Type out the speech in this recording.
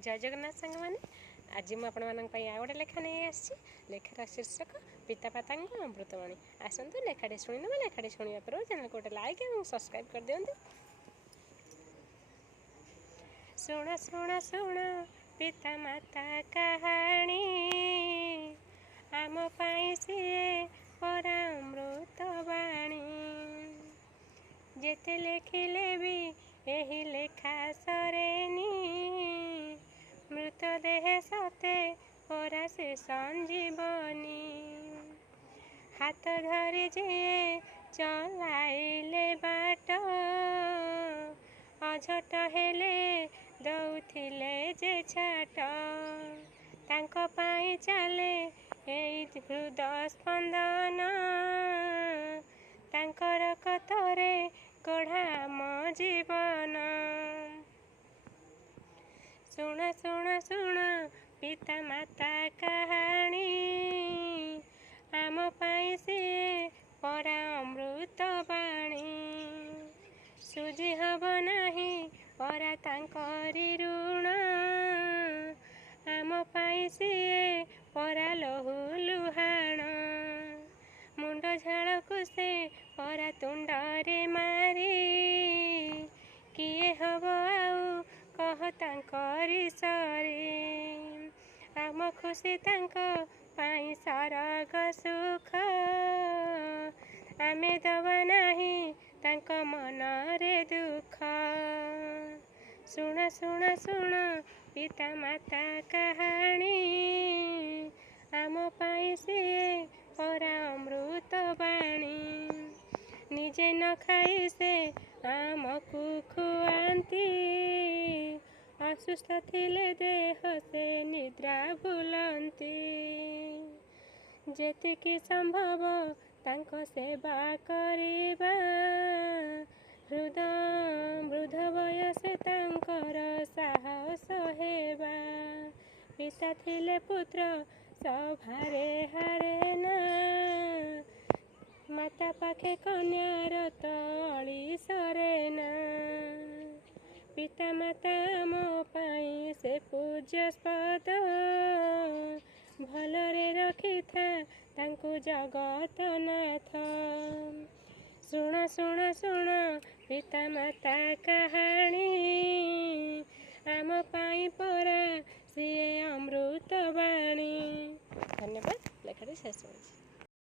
जय जगन्नाथ सांग मैंने आज मुझे आ गोटे लेखा नहीं आसी लेखार शीर्षक पिता माता अमृतवाणी आसतु लेखाटी शुणी लेखाटी शुणा पूर्व चैनल को गोटे लाइक और सब्सक्राइब कर दिंतु। शुण शुण शुण पिता माता कहानी आम पाई सीए परा अमृतवाणी जेते लेखिले भी यही लेखा सरेनी मृतदेह सते परा से संजीवनी हाथ धरी जे चलाइले बाट अझट हेले दौथिले जे छाट तांको पाई चले एई हृदय स्पंदन तांकर कथरे गढ़ा म जीवन शुण शुण शुण पिता माता कहानी आम पाई से परा अमृतवाणी सुझी हब नाही परा तांकरी ऋण आम पाई से परा लहु लुहाण मुंड झाड़ को से परा तुंडरे मारी किए हब आउ कह तांकरी सरी आम खुशी तांक पाई सरग सुख आमे दवा नाही तांक मनरे दुख शुण शुण शुण पिता माता कहानी आम पाई से परा अमृतवाणी निजे न खाई से आमको खुआंती असुस्थ थिले देह से निद्रा भूलती जेतिकी संभव तांको सेवा करिबा वृद्ध बयस तांकर साहस हेबा पिता थिले पुत्र सभारे हारे ना माता पाखे कन्यार तली सरे ना पिता माता मो पाई से पूज्यस्पद भलरे रखी था तांकु जगत नाथ शुण शुण शुण पिता माता कहानी आम पाई परा सीए अमृतवाणी। धन्यवाद। लेखाटी शेष।